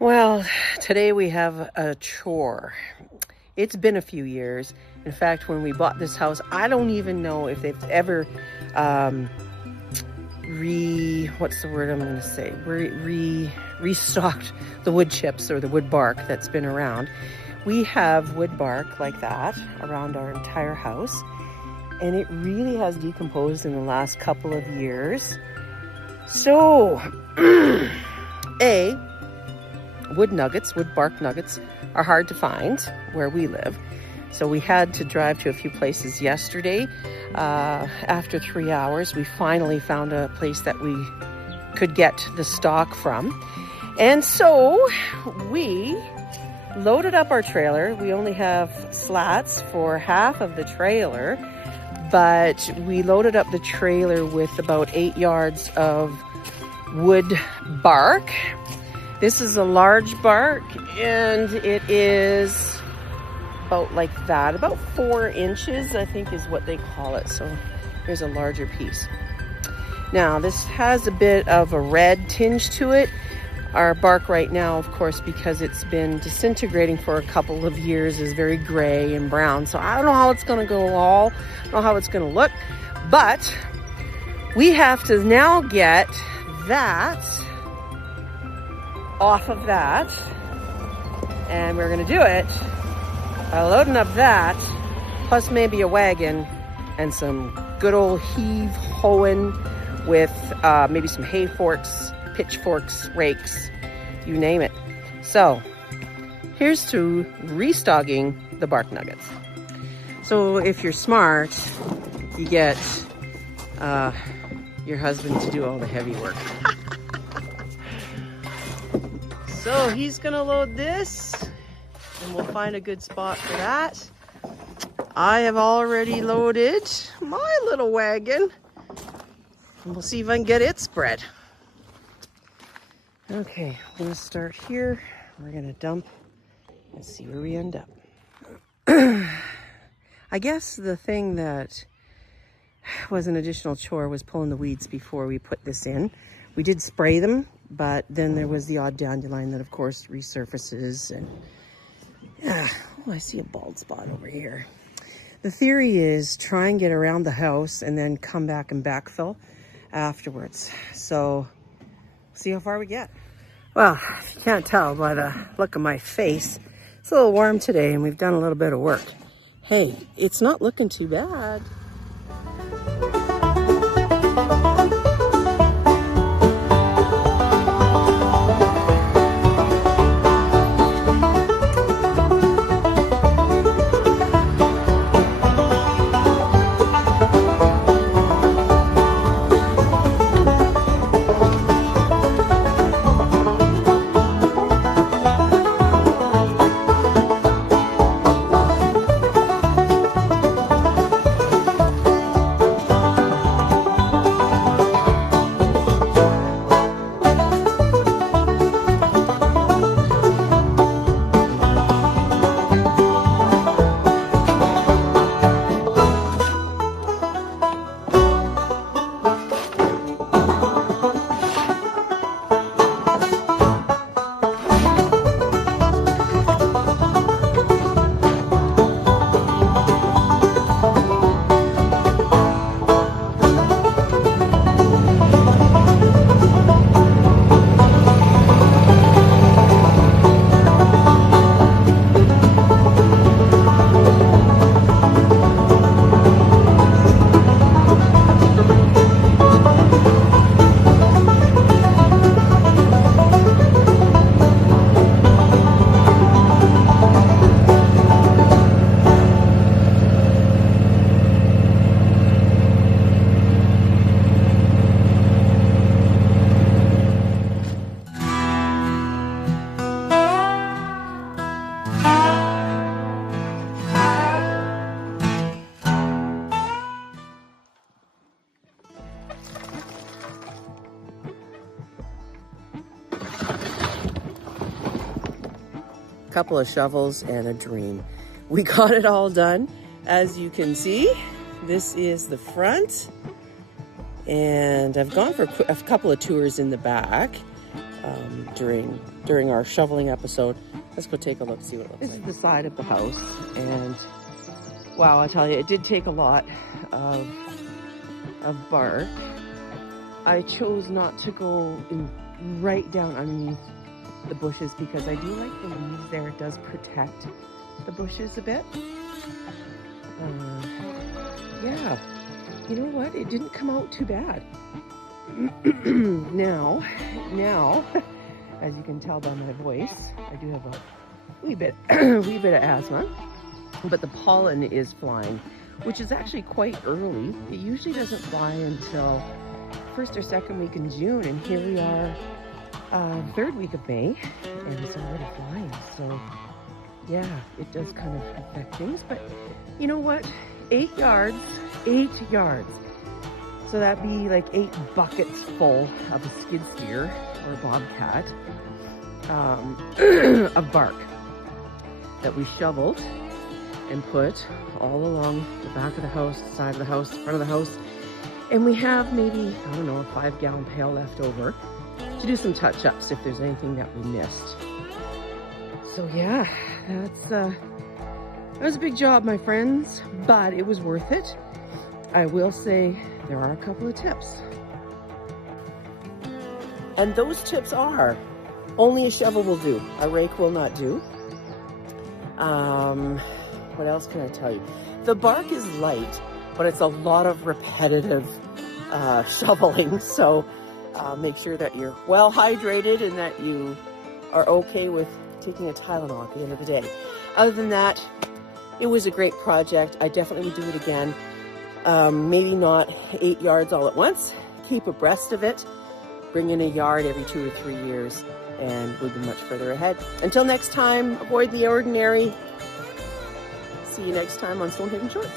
Well, today we have a chore. It's been a few years. In fact, when we bought this house, I don't even know if they've ever restocked the wood chips or the wood bark that's been around. We have wood bark like that around our entire house, and it really has decomposed in the last couple of years. So, wood bark nuggets are hard to find where we live. So we had to drive to a few places yesterday. After 3 hours, we finally found a place that we could get the stock from. And so we loaded up our trailer. We only have slats for half of the trailer, but we loaded up the trailer with about 8 yards of wood bark. This is a large bark, and it is about like that, about 4 inches, I think is what they call it. So here's a larger piece. Now, this has a bit of a red tinge to it. Our bark right now, of course, because it's been disintegrating for a couple of years, is very gray and brown. So I don't know how it's going to go I don't know how it's going to look, but we have to now get that off of that, and we're going to do it by loading up that, plus maybe a wagon and some good old heave hoeing with maybe some hay forks, pitchforks, rakes, you name it. So here's to restocking the bark nuggets. So if you're smart, you get your husband to do all the heavy work. So he's gonna load this, and we'll find a good spot for that. I have already loaded my little wagon, and we'll see if I can get it spread. Okay, I'm gonna start here. We're gonna dump and see where we end up. I guess the thing that was an additional chore was pulling the weeds before we put this in. We did spray them, but then there was the odd dandelion that of course resurfaces, and oh, I see a bald spot over here. The theory is try and get around the house and then come back and backfill afterwards. So see how far we get. Well, if you can't tell by the look of my face, it's a little warm today and we've done a little bit of work. Hey, it's not looking too bad. Couple of shovels and a dream. We got it all done. As you can see, this is the front, and I've gone for a couple of tours in the back. during our shoveling episode. Let's go take a look, see what it looks like. This is the side of the house, and wow, I tell you, it did take a lot of bark. I chose not to go right down underneath the bushes because I do like the leaves there. It does protect the bushes a bit. Yeah, you know what? It didn't come out too bad. Now, as you can tell by my voice, I do have a wee bit of asthma, but the pollen is flying, which is actually quite early. It usually doesn't fly until first or second week in June, and here we are, third week of May, and it's already flying. So yeah, it does kind of affect things, but you know what? 8 yards. So that'd be like 8 buckets full of a skid steer or a bobcat of bark that we shoveled and put all along the back of the house, the side of the house, the front of the house. And we have maybe, I don't know, a 5-gallon pail left over to do some touch-ups if there's anything that we missed. So yeah, that was a big job, my friends, but it was worth it. I will say there are a couple of tips. And those tips are, only a shovel will do. A rake will not do. What else can I tell you? The bark is light, but it's a lot of repetitive shoveling. So make sure that you're well hydrated and that you are okay with taking a Tylenol at the end of the day. Other than that, it was a great project. I definitely would do it again. Maybe not 8 yards all at once. Keep abreast of it. Bring in a yard every 2 or 3 years, and we'll be much further ahead. Until next time, avoid the ordinary. See you next time on Stonehaven Shorts.